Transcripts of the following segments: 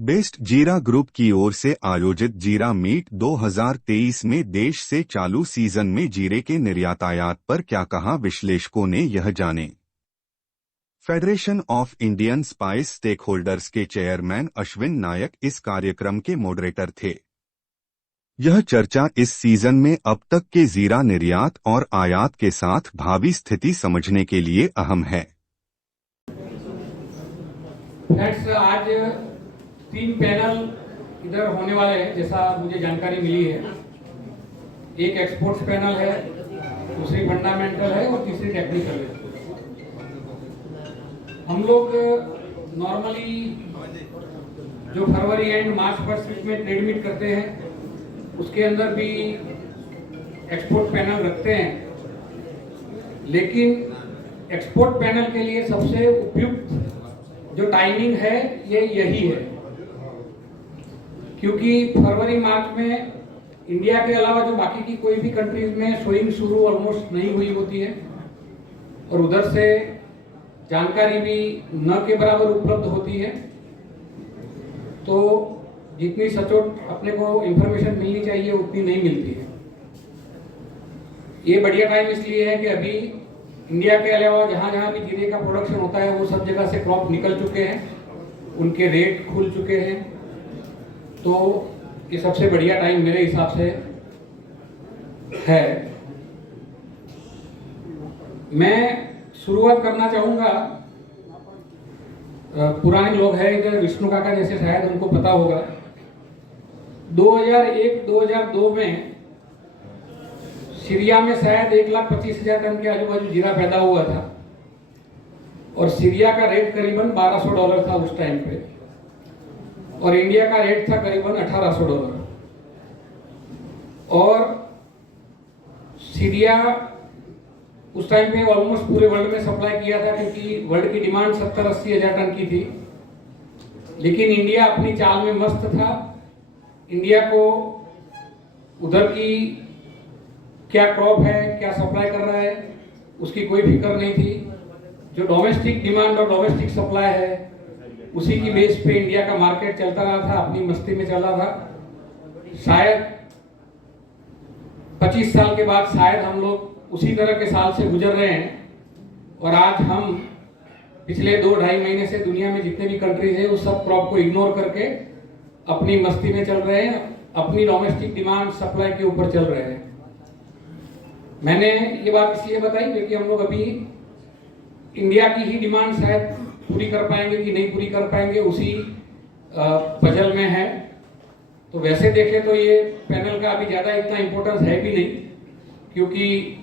Best जीरा group की ओर से आयोजित जीरा मीट 2023 में देश से चालू सीजन में जीरे के निर्यातायात पर क्या कहा, विश्लेषकों ने यह जाने। Federation of Indian spice stakeholders के चेयरमैन अश्विन नायक इस कार्यक्रम के मॉडरेटर थे। यह चर्चा इस सीजन में अब तक के जीरा निर्यात और आयात के साथ भावी स्थिति समझने के लिए अहम है। आज 3 पैनल इधर होने वाले हैं, जैसा मुझे जानकारी मिली है। एक एक्सपोर्ट्स पैनल है, दूसरी फंडामेंटल है और तीसरी टेक्निकल है। हम लोग नॉर्मली जो फरवरी एंड मार्च फर्स्ट वीक में ट्रेड मीट करते हैं, उसके अंदर भी एक्सपोर्ट पैनल रखते हैं, लेकिन एक्सपोर्ट पैनल के लिए सबसे उपयुक्त जो टाइमिंग है ये यही है, क्योंकि फरवरी मार्च में इंडिया के अलावा जो बाकी की कोई भी कंट्रीज में सोइंग शुरू ऑलमोस्ट नहीं हुई होती है और उधर से जानकारी भी न के बराबर उपलब्ध होती है। तो जितनी सचोट अपने को इंफॉर्मेशन मिलनी चाहिए उतनी नहीं मिलती है। ये बढ़िया टाइम इसलिए है कि अभी इंडिया के अलावा जहाँ जहाँ भी जीरे का प्रोडक्शन होता है वो सब जगह से क्रॉप निकल चुके हैं, उनके रेट खुल चुके हैं। तो ये सबसे बढ़िया टाइम मेरे हिसाब से है। मैं शुरुआत करना चाहूँगा, पुराने लोग हैं इधर, विष्णु काका जैसे, शायद उनको पता होगा। 2001-2002 में सीरिया में शायद 1,25,000 टन के आजू बाजू जीरा पैदा हुआ था और सीरिया का रेट करीबन $1,200 था उस टाइम पे, और इंडिया का रेट था करीबन $1,800। और सीरिया उस टाइम पे ऑलमोस्ट पूरे वर्ल्ड में सप्लाई किया था, क्योंकि वर्ल्ड की डिमांड 70-80 हज़ार टन की थी। लेकिन इंडिया अपनी चाल में मस्त था। इंडिया को उधर की क्या क्रॉप है, क्या सप्लाई कर रहा है, उसकी कोई फिक्र नहीं थी। जो डोमेस्टिक डिमांड और डोमेस्टिक सप्लाई है उसी की बेस पे इंडिया का मार्केट चलता रहा था, अपनी मस्ती में चल रहा था। शायद 25 साल के बाद शायद हम लोग उसी तरह के साल से गुजर रहे हैं, और आज हम पिछले 2-2.5 महीने से दुनिया में जितने भी कंट्रीज हैं उस सब क्रॉप को इग्नोर करके अपनी मस्ती में चल रहे हैं, अपनी डोमेस्टिक डिमांड सप्लाई के ऊपर चल रहे हैं। मैंने ये बात इसलिए बताई क्योंकि हम लोग अभी इंडिया की ही डिमांड शायद पूरी कर पाएंगे कि नहीं पूरी कर पाएंगे, उसी पजल में है। तो वैसे देखें तो ये पैनल का अभी ज़्यादा इतना इम्पोर्टेंस है भी नहीं, क्योंकि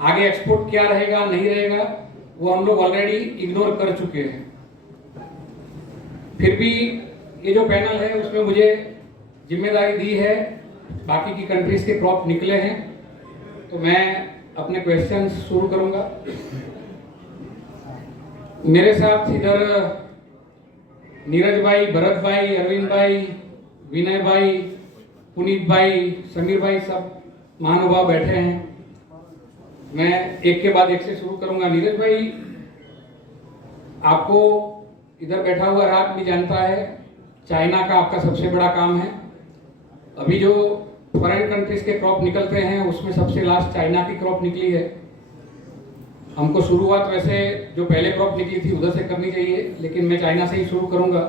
आगे एक्सपोर्ट क्या रहेगा नहीं रहेगा वो हम लोग ऑलरेडी इग्नोर कर चुके हैं। फिर भी ये जो पैनल है उसमें मुझे जिम्मेदारी दी है, बाकी की कंट्रीज के क्रॉप निकले हैं, तो मैं अपने क्वेश्चंस शुरू करूंगा। मेरे साथ इधर नीरज भाई, भरत भाई, अरविंद भाई, विनय भाई, पुनीत भाई, समीर भाई, सब महानुभाव बैठे हैं। मैं एक के बाद एक से शुरू करूंगा। नीरज भाई, आपको इधर बैठा हुआ हर आदमी जानता है चाइना का आपका सबसे बड़ा काम है। अभी जो फॉरेन कंट्रीज के क्रॉप निकलते हैं उसमें सबसे लास्ट चाइना की क्रॉप निकली है। हमको शुरुआत वैसे जो पहले क्रॉप निकली थी उधर से करनी चाहिए, लेकिन मैं चाइना से ही शुरू करूंगा,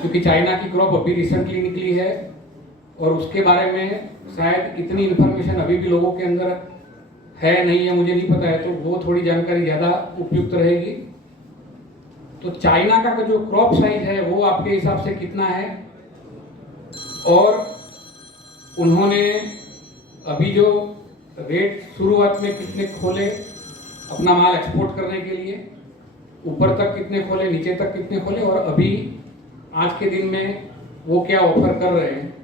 क्योंकि चाइना की क्रॉप अभी रिसेंटली निकली है और उसके बारे में शायद इतनी इन्फॉर्मेशन अभी भी लोगों के अंदर है नहीं है, मुझे नहीं पता है, तो वो थोड़ी जानकारी ज़्यादा उपयुक्त रहेगी। तो चाइना का जो क्रॉप साइज है वो आपके हिसाब से कितना है, और उन्होंने अभी जो रेट शुरुआत में कितने खोले अपना माल एक्सपोर्ट करने के लिए, ऊपर तक कितने खोले, नीचे तक कितने खोले, और अभी आज के दिन में वो क्या ऑफर कर रहे हैं,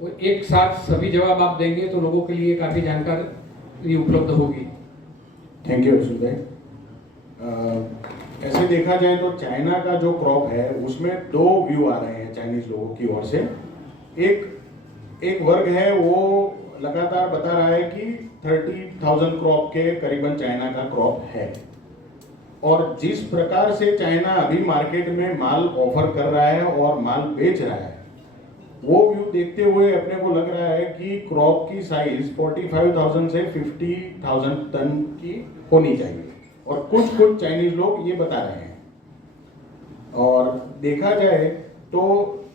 वो एक साथ सभी जवाब आप देंगे तो लोगों के लिए काफ़ी जानकारी उपलब्ध होगी। थैंक यू अशोक भाई। ऐसे देखा जाए तो चाइना का जो क्रॉप है उसमें 2 व्यू आ रहे हैं चाइनीज लोगों की ओर से। एक वर्ग है वो लगातार बता रहा है कि 30,000 क्रॉप के करीबन चाइना का क्रॉप है, और जिस प्रकार से चाइना अभी मार्केट में माल ऑफर कर रहा है और माल बेच रहा है, वो व्यू देखते हुए अपने को लग रहा है कि क्रॉप की साइज 45,000 से 50,000 टन की होनी चाहिए, और कुछ कुछ चाइनीज लोग ये बता रहे हैं। और देखा जाए तो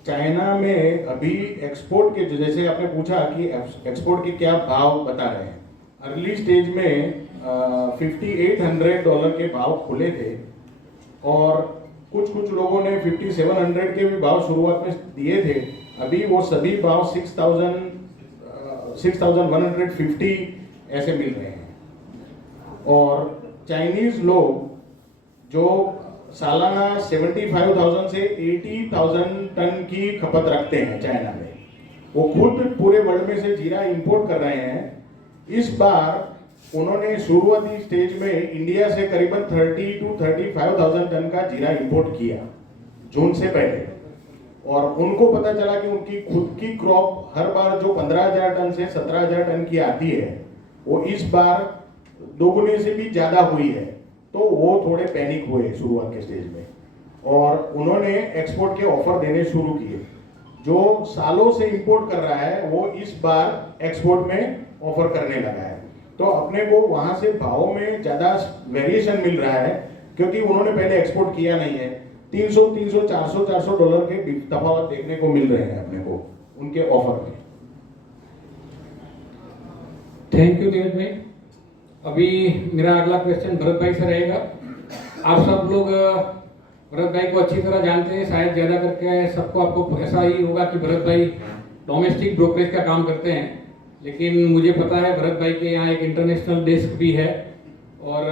चाइना में अभी एक्सपोर्ट के, जैसे आपने पूछा कि एक्सपोर्ट के क्या भाव बता रहे हैं, अर्ली स्टेज में $5,800 के भाव खुले थे, और कुछ कुछ लोगों ने 5,700 के भी भाव शुरुआत में दिए थे। अभी वो सभी भाव 6,150 ऐसे मिल रहे हैं। और चाइनीज लोग जो सालाना 75,000 से 80,000 टन की खपत रखते हैं चाइना में, वो खुद पूरे वर्ल्ड में से जीरा इंपोर्ट कर रहे हैं। इस बार उन्होंने शुरुआती स्टेज में इंडिया से करीबन 30 to 35,000 टन का जीरा इंपोर्ट किया जून से पहले, और उनको पता चला कि उनकी खुद की क्रॉप हर बार जो 15,000 टन से 17,000 टन की आती है, वो इस बार दोगुने से भी ज्यादा हुई है। तो वो थोड़े पैनिक हुए शुरुआत के स्टेज में, और उन्होंने एक्सपोर्ट के ऑफर देने शुरू किए। जो सालों से इंपोर्ट कर रहा है वो इस बार एक्सपोर्ट में ऑफर करने लगा है। तो अपने को वहां से भाव में ज्यादा वेरिएशन मिल रहा है, क्योंकि उन्होंने पहले एक्सपोर्ट किया नहीं है। 300, 400 डॉलर के तफावत देखने को मिल रहे हैं अपने को उनके ऑफर में। थैंक यू नीरज भाई। अभी मेरा अगला क्वेश्चन भरत भाई से रहेगा। आप सब लोग भरत भाई को अच्छी तरह जानते हैं, शायद ज़्यादा करके सबको आपको ऐसा ही होगा कि भरत भाई डोमेस्टिक ब्रोकरेज का काम करते हैं, लेकिन मुझे पता है भरत भाई के यहाँ एक इंटरनेशनल डेस्क भी है और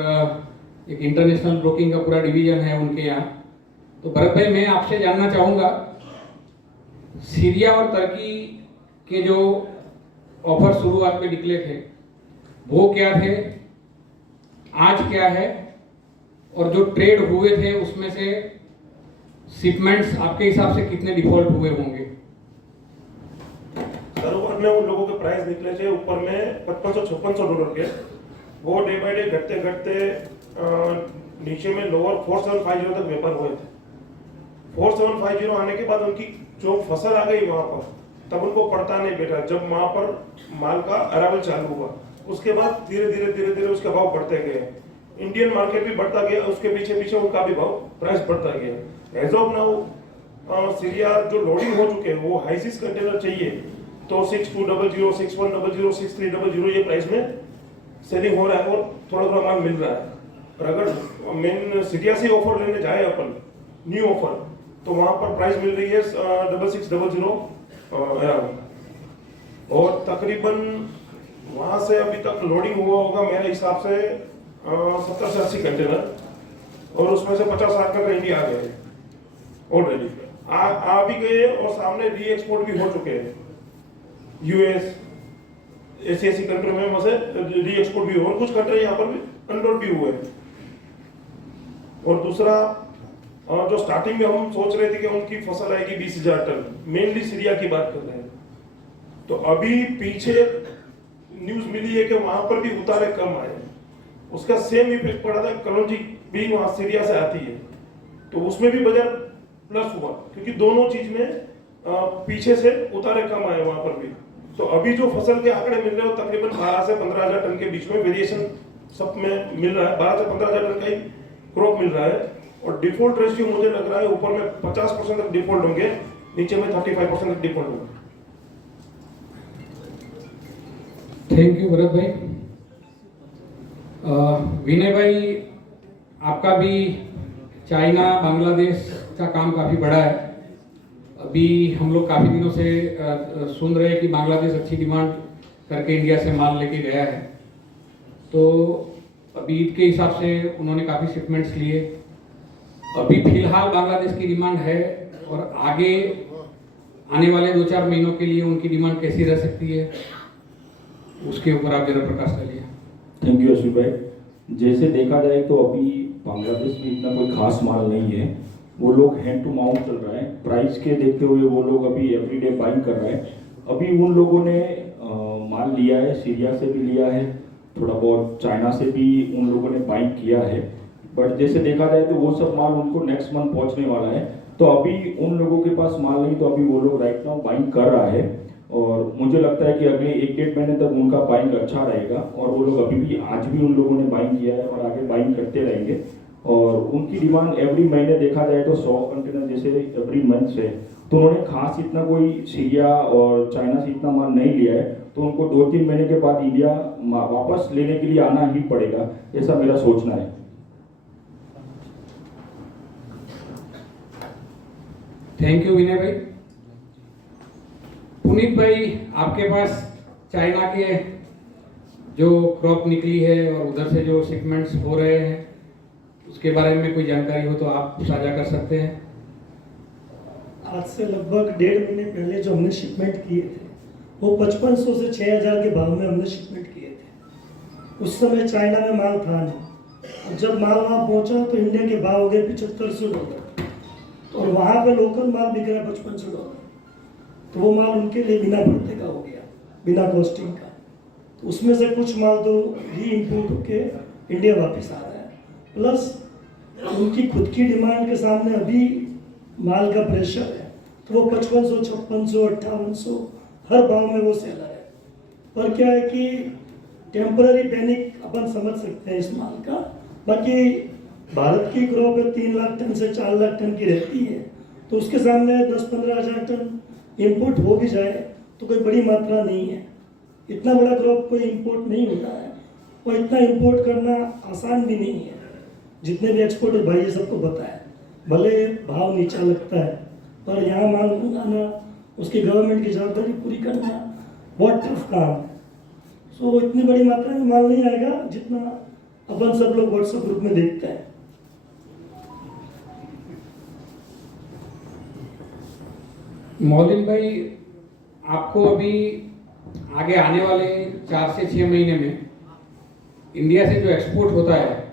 एक इंटरनेशनल ब्रोकिंग का पूरा डिवीजन है उनके यहाँ। तो भरत भाई, मैं आपसे जानना चाहूँगा, सीरिया और तुर्की के जो ऑफर शुरुआत में निकले थे वो क्या थे, आज क्या है, और जो ट्रेड हुए थे उसमें से शिपमेंट्स आपके हिसाब से कितने डिफॉल्ट हुए होंगे? शुरुआत में उन लोगों के प्राइस निकले थे ऊपर में $5,500-5600 के, वो डे बाय डे घटते घटते नीचे में लोअर 4750 तक व्यापार हुए थे। 4750 आने के बाद उनकी जो फसल आ गई वहां पर, तब उनको पड़ता नहीं बैठा। जब वहां पर माल का अरावल चालू हुआ, उसके बाद धीरे धीरे उसके भाव बढ़ते गए। इंडियन मार्केट भी बढ़ता गया, उसके पीछे पीछे उनका भी भाव प्राइस बढ़ता गया। एज ऑफ नाउ सीरिया जो लोडिंग हो चुके हैं वो हाईसिस कंटेनर चाहिए तो 6200, 6100, 6300 ये प्राइस में सेलिंग हो रहा है और थोड़ा थोड़ा माल मिल रहा है। और अगर मेन सीरिया से ऑफर लेने जाए अपन न्यू ऑफर, तो वहां पर प्राइस मिल रही है 6600 और तकरीबन वहां से अभी तक लोडिंग हुआ होगा मेरे हिसाब से 70 से 80 कंटेनर, और उसमें से 50-60 का इंडिया आ गए ऑलरेडी, आ भी गए और सामने री एक्सपोर्ट भी हो चुके हैं। यूएस ऐसी कंट्री में वहां से री एक्सपोर्ट भी हुए और कुछ कंट्री यहाँ पर भी अनलोड भी हुए। और दूसरा जो स्टार्टिंग में हम सोच रहे थे कि उनकी फसल आएगी 20,000 टन, मेनली सीरिया की बात कर रहे हैं, तो अभी पीछे न्यूज मिली है कि वहां पर भी उतारे कम आए। उसका सेम इफेक्ट पड़ा था, कलौंजी भी वहां सीरिया से आती है, तो उसमें भी बाजार प्लस हुआ, क्योंकि दोनों चीज में पीछे से उतारे कम आए वहां पर भी। तो अभी जो फसल के आंकड़े मिल रहे हो तकरीबन 12 से 15,000 टन के बीच में वेरिएशन सब में मिल रहा है। 12 से 15,000 टन का ही क्रॉप मिल रहा है, और डिफॉल्ट रेशियो मुझे लग रहा है ऊपर में 50% तक डिफॉल्ट होंगे, नीचे में 35% तक डिफॉल्ट होंगे। थैंक यू भरत भाई। विनय भाई, आपका भी चाइना बांग्लादेश का काम काफ़ी बड़ा है। अभी हम लोग काफ़ी दिनों से सुन रहे हैं कि बांग्लादेश अच्छी डिमांड करके इंडिया से माल लेके गया है, तो अभी ईद के हिसाब से उन्होंने काफ़ी शिपमेंट्स लिए। अभी फिलहाल बांग्लादेश की डिमांड है, और आगे आने वाले 2-4 महीनों के लिए उनकी डिमांड कैसी रह सकती है, उसके ऊपर आप जरा प्रकाश डालिए। थैंक यू अश्विन भाई। जैसे देखा जाए तो अभी बांग्लादेश में इतना कोई खास माल नहीं है, वो लोग हैंड टू माउथ चल रहा है। प्राइस के देखते हुए वो लोग अभी एवरीडे बाइंग कर रहे हैं। अभी उन लोगों ने माल लिया है, सीरिया से भी लिया है, थोड़ा बहुत चाइना से भी उन लोगों ने बाइंग किया है। बट जैसे देखा जाए तो वो सब माल उनको नेक्स्ट मंथ पहुंचने वाला है, तो अभी उन लोगों के पास माल नहीं, तो अभी वो लोग राइट नाउ बाइंग कर रहा है। और मुझे लगता है कि अगले 1-1.5 महीने तक उनका बाइंग अच्छा रहेगा, और वो लोग अभी भी आज भी उन लोगों ने बाइंग किया है और आगे बाइंग करते रहेंगे। और उनकी डिमांड एवरी महीने देखा जाए तो 100 कंटेनर जैसे एवरी मंथ है, तो उन्होंने खास इतना कोई सीरिया और चाइना से इतना माल नहीं लिया है, तो उनको 2-3 महीने के बाद इंडिया वापस लेने के लिए आना ही पड़ेगा, ऐसा मेरा सोचना है। थैंक यू विनय भाई। पुनीत भाई, आपके पास चाइना के जो क्रॉप निकली है और उधर से जो शिपमेंट्स हो रहे हैं उसके बारे में कोई जानकारी हो तो आप साझा कर सकते हैं। आज से लगभग 1.5 महीने पहले जो हमने शिपमेंट किए थे वो 5500 से 6000 के भाव में हमने शिपमेंट किए थे। उस समय चाइना में माल था नहीं, और जब माल वहाँ पहुँचा तो इंडिया के भाव हो गए $7500, और वहाँ पे लोकल माल बिक रहा है $5500, तो वो माल उनके लिए बिना भरते का हो गया, बिना कॉस्टिंग का। तो उसमें से कुछ माल तो री इम्पोर्ट होके इंडिया वापस आ रहा है, प्लस उनकी खुद की डिमांड के सामने अभी माल का प्रेशर है, तो वो 5500, 5600, 5800 हर भाव में वो सेलर है। पर क्या है कि टेम्पररी पैनिक अपन समझ सकते हैं इस माल का। बाकी भारत की क्रॉप 3 लाख टन से 4 लाख टन की रहती है, तो उसके सामने 10-15 हज़ार टन इंपोर्ट हो भी जाए तो कोई बड़ी मात्रा नहीं है। इतना बड़ा क्रॉप कोई इंपोर्ट नहीं होता है, और इतना इंपोर्ट करना आसान भी नहीं है। जितने भी एक्सपोर्टर भाई ये सबको पता है, भले भाव नीचा लगता है पर यहाँ माल मंगाना, उसकी गवर्नमेंट की जवाबदारी पूरी करना बहुत टफ काम है। सो इतनी बड़ी मात्रा में माल नहीं आएगा जितना अपन सब लोग व्हाट्सएप ग्रुप में देखते हैं। मौलिन भाई, आपको अभी आगे आने वाले 4 से 6 महीने में इंडिया से जो एक्सपोर्ट होता है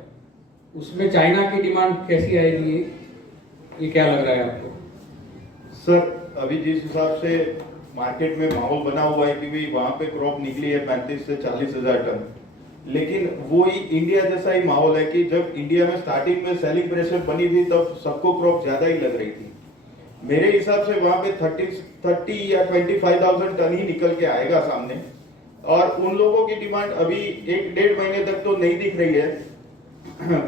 उसमें चाइना की डिमांड कैसी आएगी, ये क्या लग रहा है आपको? सर, अभी जिस हिसाब से मार्केट में माहौल बना हुआ है कि भी वहाँ पे क्रॉप निकली है 35 से 40 हजार टन, लेकिन वो ही इंडिया जैसा ही माहौल है कि जब इंडिया में स्टार्टिंग में सेलिंग प्रेशर बनी थी तब सबको क्रॉप ज्यादा ही लग रही थी। मेरे हिसाब से वहाँ पे 30 या 25,000 टन ही निकल के आएगा सामने, और उन लोगों की डिमांड अभी 1-1.5 महीने तक तो नहीं दिख रही है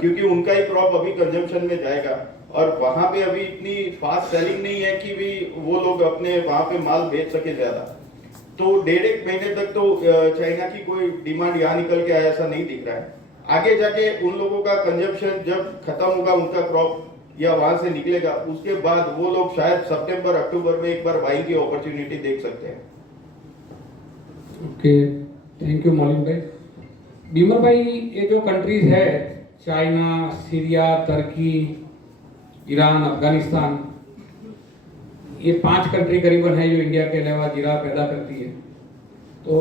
क्योंकि उनका ही क्रॉप अभी कंजम्पशन में जाएगा, और वहां पे अभी इतनी फास्ट सेलिंग नहीं है कि भी वो लोग अपने वहां पे माल बेच सके ज्यादा। तो 1.5 महीने तक तो चाइना की कोई डिमांड यहाँ निकल के आया ऐसा नहीं दिख रहा है। आगे जाके उन लोगों का कंजम्पशन जब खत्म होगा, उनका क्रॉप या वहां से निकलेगा, उसके बाद वो लोग शायद सितंबर अक्टूबर में एक बार बाइंग की अपॉर्चुनिटी देख सकते हैं। ओके, थैंक यू मौलिन भाई। बीमर भाई, ये जो कंट्रीज है चाइना, सीरिया, तुर्की, ईरान, अफगानिस्तान, ये 5 कंट्री करीबन है जो इंडिया के अलावा जीरा पैदा करती है। तो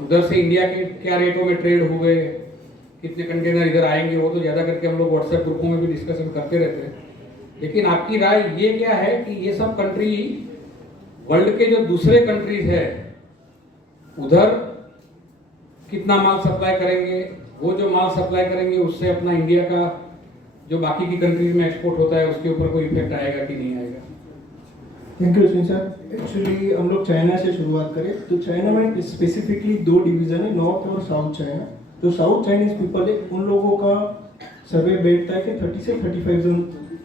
उधर से इंडिया के क्या रेटों में ट्रेड हुए, कितने कंटेनर इधर आएंगे, वो तो ज़्यादा करके हम लोग व्हाट्सएप ग्रुपों में भी डिस्कशन करते रहते हैं। लेकिन आपकी राय ये क्या है कि ये सब कंट्री वर्ल्ड के जो दूसरे कंट्रीज है उधर कितना माल सप्लाई करेंगे, वो जो माल सप्लाई करेंगे उससे अपना इंडिया का जो बाकी की कंट्रीज में एक्सपोर्ट होता है उसके ऊपर कोई इफेक्ट आएगा कि नहीं आएगा? Thank you Ashwin sir. Actually हम लोग चाइना से शुरुआत करें तो चाइना में स्पेसिफिकली 2 डिवीज़न है, नॉर्थ और साउथ चाइना। जो साउथ चाइनीज पीपल है उन लोगों का सर्वे बैठता है कि 30 से 35,000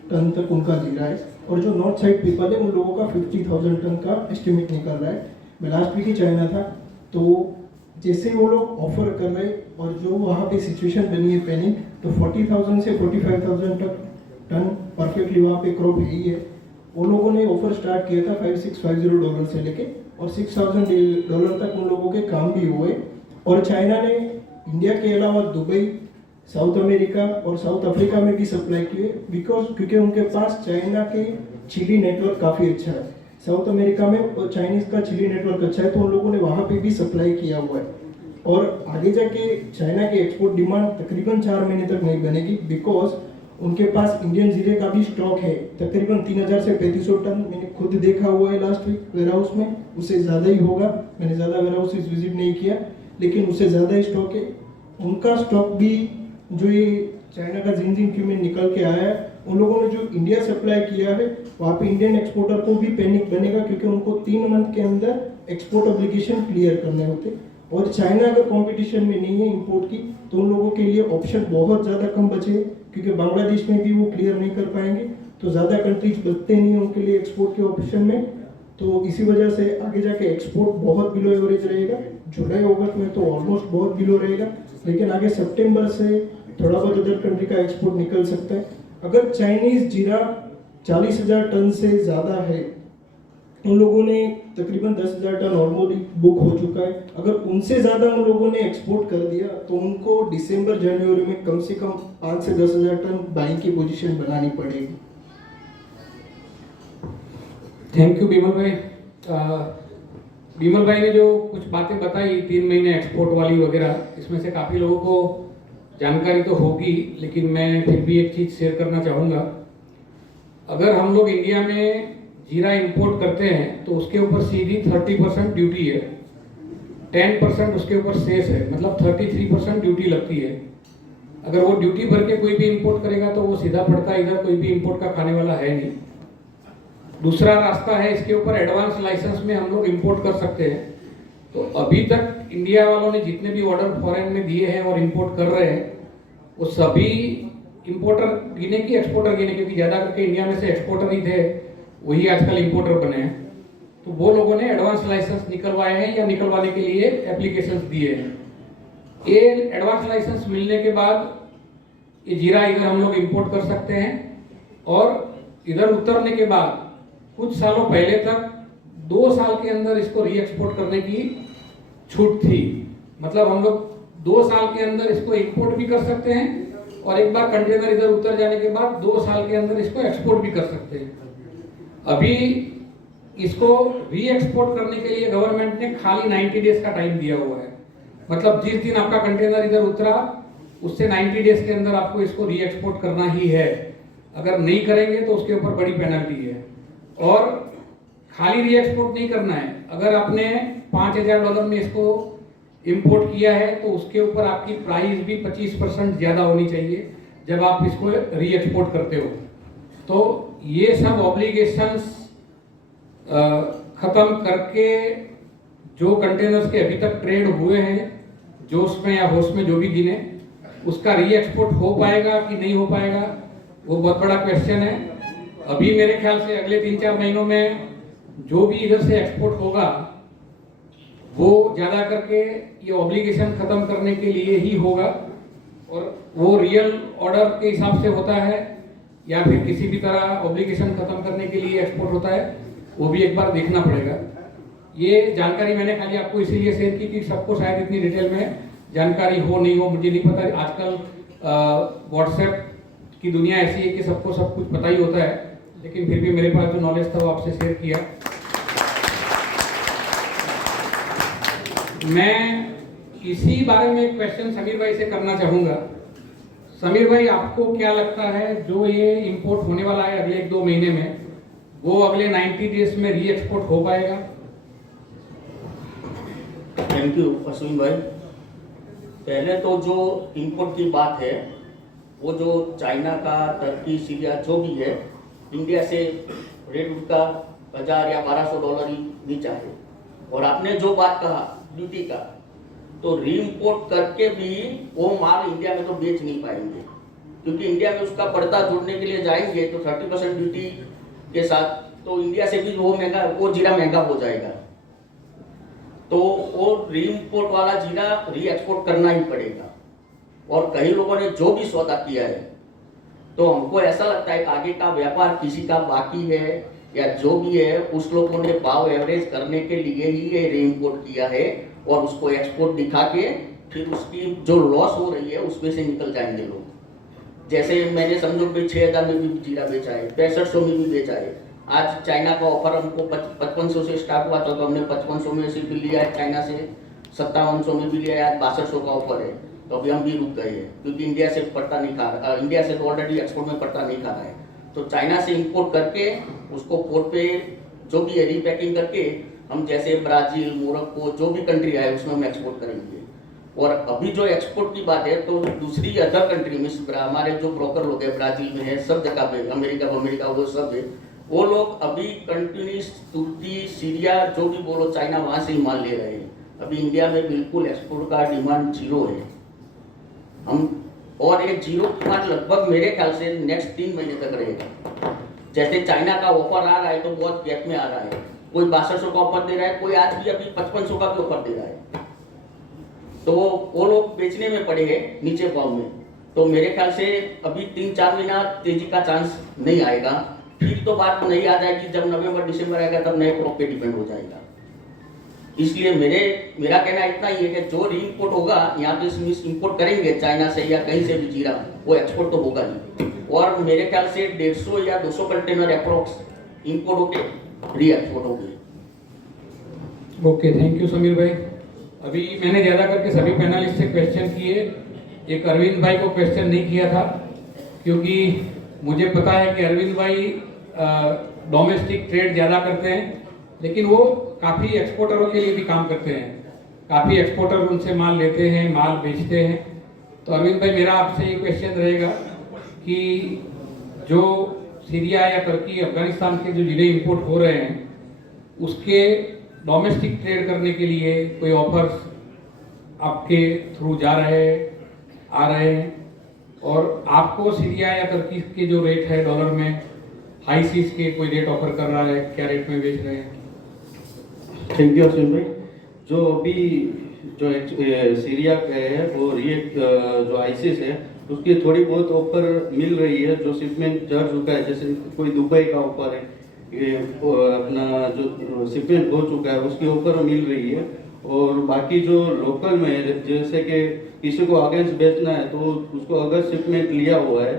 टन तक उनका जीरा है, और जो नॉर्थ साइड पीपल है उन लोगों का 50,000 टन का एस्टिमेट निकल रहा है। मैं लास्ट वीक ही चाइना था, तो जैसे वो लोग ऑफर कर रहे हैं और जो वहाँ पे सिचुएशन बनी है पैनिक, तो 40,000 से 45,000 तक टन परफेक्टली वहाँ पे क्रॉप यही है। उन लोगों ने ऑफर स्टार्ट किया था $5650 से लेके, और $6,000 तक उन लोगों के काम भी हुए। और चाइना ने इंडिया के अलावा दुबई, साउथ अमेरिका और साउथ अफ्रीका में भी सप्लाई किए, क्योंकि उनके पास चाइना के चिली नेटवर्क काफ़ी अच्छा है। साउथ अमेरिका में और चाइनीज़ का चिली नेटवर्क अच्छा है, तो उन लोगों ने वहाँ पे भी सप्लाई किया हुआ है। और आगे जाके चाइना की एक्सपोर्ट डिमांड तकरीबन 4 महीने तक नहीं बनेगी, बिकॉज उनके पास इंडियन जीरे का भी स्टॉक है तकरीबन 3,000 से 3,500 टन। मैंने खुद देखा हुआ है लास्ट वीक वेयर हाउस में, उससे ज़्यादा ही होगा। मैंने ज़्यादा वेयर हाउसेज विजिट नहीं किया, लेकिन उससे ज़्यादा ही स्टॉक है। उनका स्टॉक भी जो ये चाइना का जिनजिन क्यूमिन निकल के आया है, उन लोगों ने जो इंडिया सप्लाई किया है वहाँ पे इंडियन एक्सपोर्टर को भी पैनिक बनेगा, क्योंकि उनको 3 मंथ के अंदर एक्सपोर्ट ऑब्लिगेशन क्लियर करने होते। और चाइना अगर कंपटीशन में नहीं है इंपोर्ट की, तो उन लोगों के लिए ऑप्शन बहुत ज़्यादा कम बचे, क्योंकि बांग्लादेश में भी वो क्लियर नहीं कर पाएंगे, तो ज़्यादा कंट्रीज बचते नहीं हैं उनके लिए एक्सपोर्ट के ऑप्शन में। तो इसी वजह से आगे जाके एक्सपोर्ट बहुत बिलो एवरेज रहेगा। जुलाई अगस्त में तो ऑलमोस्ट बहुत बिलो रहेगा, लेकिन आगे सितंबर से थोड़ा बहुत अदर कंट्री का एक्सपोर्ट निकल सकता है। अगर चाइनीज़ जीरा 40,000 टन से ज़्यादा है, उन लोगों ने तकरीबन 10,000 टन ऑलरेडी बुक हो चुका है, अगर उनसे ज़्यादा उन लोगों ने एक्सपोर्ट कर दिया तो उनको दिसंबर जनवरी में कम से कम 5 से 10,000 टन बाइंग की पोजीशन बनानी पड़ेगी। थैंक यू बिमल भाई। बिमल भाई ने जो कुछ बातें बताई 3 महीने एक्सपोर्ट वाली वगैरह, इसमें से काफ़ी लोगों को जानकारी तो होगी, लेकिन मैं फिर भी एक चीज़ शेयर करना चाहूँगा। अगर हम लोग इंडिया में जीरा इंपोर्ट करते हैं तो उसके ऊपर सीधी 30% ड्यूटी है, 10% उसके ऊपर सेस है, मतलब 33% ड्यूटी लगती है। अगर वो ड्यूटी भर के कोई भी इंपोर्ट करेगा तो वो सीधा पड़ता है, इधर कोई भी इंपोर्ट का खाने वाला है नहीं। दूसरा रास्ता है, इसके ऊपर एडवांस लाइसेंस में हम लोग इंपोर्ट कर सकते हैं। तो अभी तक इंडिया वालों ने जितने भी ऑर्डर फॉरेन में दिए हैं और इंपोर्ट कर रहे हैं, वो सभी इंपोर्टर गिने की एक्सपोर्टर गिने, क्योंकि ज़्यादा करके इंडिया में से एक्सपोर्टर ही थे, वही आजकल इंपोर्टर बने हैं। तो वो लोगों ने एडवांस लाइसेंस निकलवाए हैं या निकलवाने के लिए एप्लीकेशंस दिए हैं। ये एडवांस लाइसेंस मिलने के बाद ये जीरा इधर हम लोग इंपोर्ट कर सकते हैं, और इधर उतरने के बाद कुछ सालों पहले तक 2 साल के अंदर इसको री एक्सपोर्ट करने की छूट थी। मतलब हम लोग 2 साल के अंदर इसको इंपोर्ट भी कर सकते हैं, और एक बार कंटेनर इधर उतर जाने के बाद 2 साल के अंदर इसको एक्सपोर्ट भी कर सकते हैं। अभी इसको री एक्सपोर्ट करने के लिए गवर्नमेंट ने खाली 90 डेज का टाइम दिया हुआ है। मतलब जिस दिन आपका कंटेनर इधर उतरा उससे 90 डेज के अंदर आपको इसको री एक्सपोर्ट करना ही है। अगर नहीं करेंगे तो उसके ऊपर बड़ी पेनल्टी है। और खाली री एक्सपोर्ट नहीं करना है, अगर आपने $5,000 में इसको इंपोर्ट किया है तो उसके ऊपर आपकी प्राइस भी 25% ज़्यादा होनी चाहिए जब आप इसको री एक्सपोर्ट करते हो। तो ये सब ऑब्लिगेशंस ख़त्म करके जो कंटेनर्स के अभी तक ट्रेड हुए हैं, जोश में या होश में जो भी गिने, उसका री एक्सपोर्ट हो पाएगा कि नहीं हो पाएगा वो बहुत बड़ा क्वेश्चन है। अभी मेरे ख्याल से अगले 3-4 महीनों में जो भी इधर से एक्सपोर्ट होगा वो ज़्यादा करके ये ऑब्लिगेशन ख़त्म करने के लिए ही होगा, और वो रियल ऑर्डर के हिसाब से होता है या फिर किसी भी तरह ऑब्लिगेशन ख़त्म करने के लिए एक्सपोर्ट होता है, वो भी एक बार देखना पड़ेगा। ये जानकारी मैंने खाली आपको इसीलिए शेयर की कि सबको शायद इतनी डिटेल में जानकारी हो नहीं हो, मुझे नहीं पता। आजकल व्हाट्सएप की दुनिया ऐसी है कि सबको सब कुछ पता ही होता है, लेकिन फिर भी मेरे पास जो नॉलेज था वो आपसे शेयर किया। मैं इसी बारे में एक क्वेश्चन समीर भाई से करना चाहूँगा। समीर भाई, आपको क्या लगता है जो ये इंपोर्ट होने वाला है अगले 1-2 महीने में, वो अगले 90 डेज में री एक्सपोर्ट हो पाएगा? थैंक यू अश्विन भाई। पहले तो जो इंपोर्ट की बात है, वो जो चाइना का, टर्की, सीरिया जो भी है, इंडिया से रेट उनका $1,000 या $1,200 ही नीचा है। और आपने जो बात कहा ड्यूटी का, तो री इम्पोर्ट करके भी वो माल इंडिया में तो बेच नहीं पाएंगे, क्योंकि इंडिया में उसका पर्दा जोड़ने के लिए जाएंगे तो 30% ड्यूटी के साथ तो इंडिया से भी वो महंगा, वो जीरा महंगा हो जाएगा। तो वो री इम्पोर्ट वाला जीरा री एक्सपोर्ट करना ही पड़ेगा। और कई लोगों ने जो भी सौदा किया है, तो हमको ऐसा लगता है कि आगे का व्यापार किसी का बाकी है या जो भी है, उस लोगों ने भाव एवरेज करने के लिए ही ये री इम्पोर्ट किया है, और उसको एक्सपोर्ट दिखा के फिर उसकी जो लॉस हो रही है उसमें से निकल जाएंगे लोग। जैसे मैंने समझो कि 6,000 में भी जीरा बेचा है, 6500 में भी बेचा है। आज चाइना का ऑफर हमको 5500 से स्टार्ट हुआ था, तो हमने 5500 में से भी लिया है, चाइना से 5700 में भी लिया है, आज 6200 का ऑफर है। तो अभी हम भी रुक गए हैं, क्योंकि इंडिया से पट्टा नहीं खा रहा, इंडिया से तो ऑलरेडी एक्सपोर्ट में पट्टा नहीं खा रहा है। तो चाइना से इंपोर्ट करके उसको पोर्ट पे जो भी है रीपैकिंग करके हम जैसे ब्राज़ील, मोरक्को जो भी कंट्री आए उसमें हम एक्सपोर्ट करेंगे। और अभी जो एक्सपोर्ट की बात है तो दूसरी अदर कंट्री में हमारे जो ब्रोकर लोग हैं ब्राजील में है, सब जगह पे, अमेरिका वो सब है, वो लोग अभी कंटिन्यूस तुर्की, सीरिया, जो भी बोलो, चाइना, वहाँ से ही माल ले रहे हैं। अभी इंडिया में बिल्कुल एक्सपोर्ट का डिमांड जीरो है। हम और ये जीरो डिमांड लगभग मेरे ख्याल से नेक्स्ट 3 महीने तक रहेगा। जैसे चाइना का ऑफर आ रहा है तो बहुत गैप में आ रहा है, कोई 6200 का ऑफर दे रहा है, कोई आज भी अभी 5500 का भी ऑफर दे रहा है, तो वो लोग बेचने में पड़े हैं नीचे भाव में। तो मेरे ख्याल से अभी 3-4 महीना तेजी का चांस नहीं आएगा, फिर तो बात नहीं आ जाएगी, जब नवंबर दिसंबर आएगा तब नए क्रॉप पे डिपेंड हो जाएगा। इसलिए मेरा कहना इतना ही है कि जो री इम्पोर्ट होगा यहाँ पे इम्पोर्ट करेंगे चाइना से या कहीं से भी जीरा, वो एक्सपोर्ट तो होगा ही। और मेरे ख्याल से 150 या 200 कंटेनर अप्रोक्स इम्पोर्ट होके री एक्सपोर्ट हो गए। ओके, थैंक यू समीर भाई। अभी मैंने ज़्यादा करके सभी पैनलिस्ट से क्वेश्चन किए, एक अरविंद भाई को क्वेश्चन नहीं किया था, क्योंकि मुझे पता है कि अरविंद भाई डोमेस्टिक ट्रेड ज़्यादा करते हैं, लेकिन वो काफ़ी एक्सपोर्टरों के लिए भी काम करते हैं, काफ़ी एक्सपोर्टर उनसे माल लेते हैं, माल बेचते हैं। तो अरविंद भाई, मेरा आपसे ये क्वेश्चन रहेगा कि जो सीरिया या तुर्की, अफगानिस्तान के जो जीरे इंपोर्ट हो रहे हैं, उसके डोमेस्टिक ट्रेड करने के लिए कोई ऑफर्स आपके थ्रू जा रहे हैं, आ रहे हैं, और आपको सीरिया या तुर्की के जो रेट है डॉलर में, हाई सीज के कोई रेट ऑफर कर रहा है, क्या रेट में बेच रहे हैं? थैंक यू अश्विन भाई। जो अभी जो सीरिया का है वो जो आईसिस है उसकी थोड़ी बहुत ऑफर मिल रही है, जो शिपमेंट जा चुका है, जैसे कोई दुबई का ऑफर है, ये अपना जो शिपमेंट हो चुका है उसकी ऑफर मिल रही है। और बाकी जो लोकल में है, जैसे कि किसी को अगेंस्ट बेचना है तो उसको अगर शिपमेंट लिया हुआ है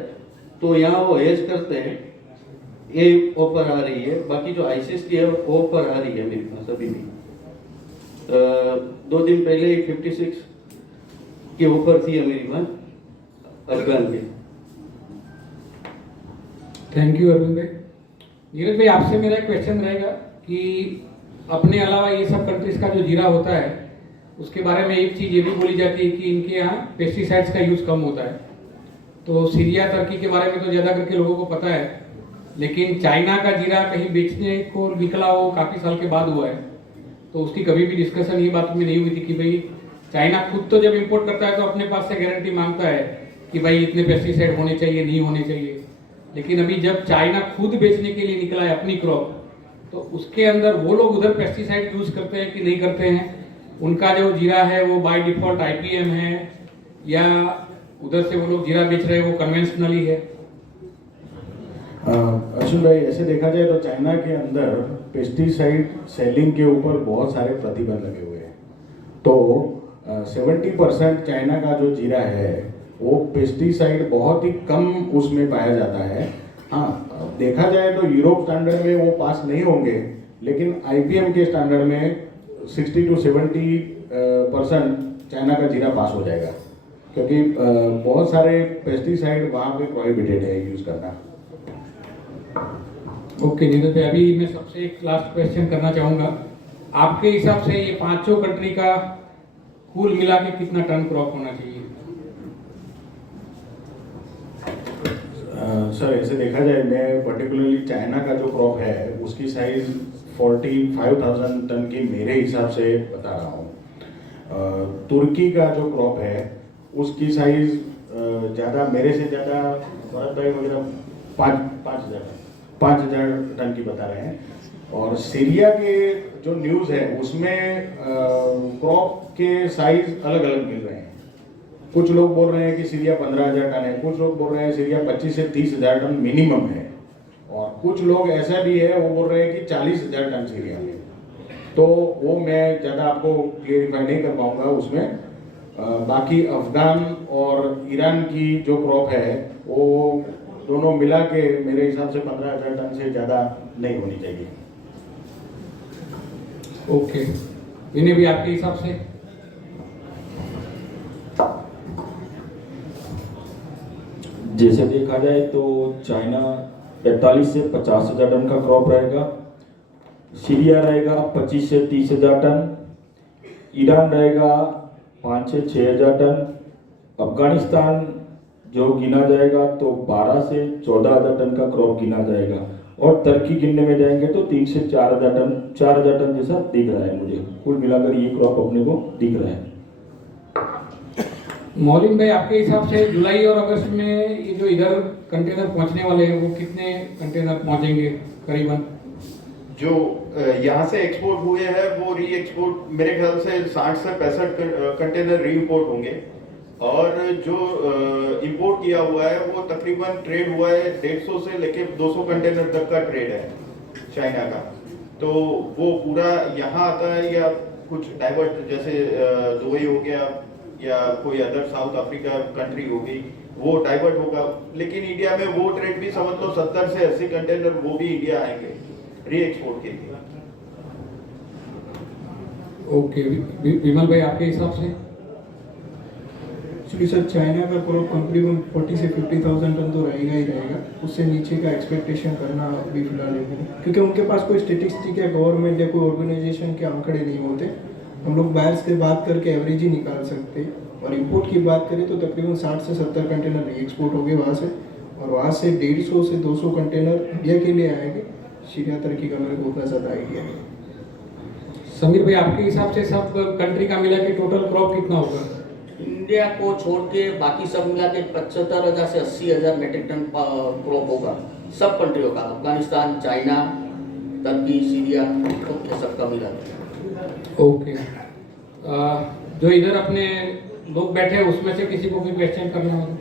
तो यहाँ वो हेज करते हैं, ये ऑफर आ रही है। बाकी जो आईसिस की है वो ऑफर आ रही है मेरे पास अभी भी। 2 दिन पहले 56 की ऑफर थी मेरे पास अफगान के। थैंक यू अरविंद भाई। नीरज भाई, आपसे मेरा एक क्वेश्चन रहेगा कि अपने अलावा ये सब कंट्रीज का जो जीरा होता है उसके बारे में एक चीज़ ये भी बोली जाती है कि इनके यहाँ पेस्टिसाइड्स का यूज़ कम होता है। तो सीरिया तुर्की के बारे में तो ज़्यादा करके लोगों को पता है, लेकिन चाइना का जीरा कहीं बेचने को निकला वो काफ़ी साल के बाद हुआ है, तो उसकी कभी भी डिस्कशन ये बात में नहीं हुई थी कि भाई चाइना खुद तो जब इंपोर्ट करता है तो अपने पास से गारंटी मांगता है कि भाई इतने पेस्टिसाइड होने चाहिए, नहीं होने चाहिए। लेकिन अभी जब चाइना खुद बेचने के लिए निकला है अपनी क्रॉप, तो उसके अंदर वो लोग उधर पेस्टिसाइड यूज़ करते हैं कि नहीं करते हैं, उनका जो जीरा है वो बाय डिफॉल्ट IPM है या उधर से वो लोग जीरा बेच रहे हैं वो कन्वेंशनली है? अश्विन भाई, ऐसे देखा जाए तो चाइना के अंदर पेस्टिसाइड सेलिंग के ऊपर बहुत सारे प्रतिबंध लगे हुए हैं। तो 70% चाइना का जो जीरा है वो पेस्टिसाइड बहुत ही कम उसमें पाया जाता है। हाँ, देखा जाए तो यूरोप स्टैंडर्ड में वो पास नहीं होंगे, लेकिन IPM के स्टैंडर्ड में 60 to 70% चाइना का जीरा पास हो जाएगा, क्योंकि बहुत सारे पेस्टिसाइड वहाँ पे प्रोहिबिटेड है यूज़ करना। ओके नीरज भाई, अभी मैं सबसे एक लास्ट क्वेश्चन करना चाहूँगा। आपके हिसाब से ये 5 कंट्री का कुल मिला के कितना टन क्रॉप होना चाहिए? सर, ऐसे देखा जाए, मैं पर्टिकुलरली चाइना का जो क्रॉप है उसकी साइज 45,000 टन की मेरे हिसाब से बता रहा हूँ। तुर्की का जो क्रॉप है उसकी साइज ज़्यादा, मेरे से ज़्यादा भारत भाई वगैरह 5,000 टन की बता रहे हैं। और सीरिया के जो न्यूज़ है उसमें क्रॉप के साइज अलग अलग मिल रहे हैं। कुछ लोग बोल रहे हैं कि सीरिया 15,000 टन है, कुछ लोग बोल रहे हैं सीरिया 25 से 30,000 टन मिनिमम है, और कुछ लोग ऐसा भी है वो बोल रहे हैं कि 40,000 टन सीरिया है। तो वो मैं ज़्यादा आपको क्लियरिफाई नहीं कर पाऊँगा उसमें। बाकी अफगान और ईरान की जो क्रॉप है वो दोनों मिला के मेरे हिसाब से 15,000 टन से ज़्यादा नहीं होनी चाहिए। ओके, इन्हें भी आपके हिसाब से? जैसे देखा जाए तो चाइना 45 से 50,000 टन का क्रॉप रहेगा, सीरिया रहेगा 25 से 30,000 टन, ईरान रहेगा 5 से 6 हज़ार टन। अफगानिस्तान जो गिना जाएगा तो 12 से 14 हज़ार टन का क्रॉप गिना जाएगा, और तुर्की गिनने में जाएंगे तो 3 से 4 हज़ार टन जैसा दिख रहा है मुझे। कुल मिलाकर ये क्रॉप अपने को दिख रहा है। मौलिन भाई, आपके हिसाब से जुलाई और अगस्त में ये जो इधर कंटेनर पहुंचने वाले हैं वो कितने कंटेनर पहुंचेंगे करीबन? जो यहाँ से एक्सपोर्ट हुए हैं वो री एक्सपोर्ट मेरे ख्याल से 60 से 65 कंटेनर री इम्पोर्ट होंगे, और जो इंपोर्ट किया हुआ है वो तकरीबन ट्रेड हुआ है 150 से लेके 200 कंटेनर तक का ट्रेड है चाइना का। तो वो पूरा यहाँ आता है या कुछ डाइवर्ट, जैसे दुबई हो गया या कोई अदर साउथ अफ्रीका कंट्री होगी, वो डाइवर्ट होगा। लेकिन इंडिया में वो ट्रेड भी समझ लो 70 से 80 कंटेनर वो भी इंडिया आएंगे री एक्सपोर्ट के लिए। ओके, विमल भाई आपके हिसाब से? एक्चुअली सर चाइना का क्रॉप तकरीबन 40 से 50,000 टन तो रहेगा ही रहेगा, उससे नीचे का एक्सपेक्टेशन करना अभी फिलहाल नहीं, क्योंकि उनके पास कोई स्टेटिस्टिक या गवर्नमेंट या कोई ऑर्गेनाइजेशन के आंकड़े नहीं होते। हम लोग बाहर से बात करके एवरेज ही निकाल सकते हैं। और इंपोर्ट की बात करें तो तकरीबन 60 से 70 कंटेनर एक्सपोर्ट हो गए वहाँ से, और वहाँ से 150 से 200 कंटेनर इंडिया के लिए आएंगे। सीरिया तुर्की का मेरे को उतना ज़्यादा आइडिया नहीं। समीर भाई, आपके हिसाब से सब कंट्री का मिला के टोटल क्रॉप कितना होगा? इंडिया को छोड़ के बाकी सब मिला के 75,000 से 80,000 मेट्रिक टन क्रॉप होगा सब कंट्रियों का, अफगानिस्तान, चाइना, तुर्की, सीरिया, तो ये सबका मिला। ओके, जो इधर अपने लोग बैठे हैं उसमें से किसी को भी क्वेश्चन करना होगा?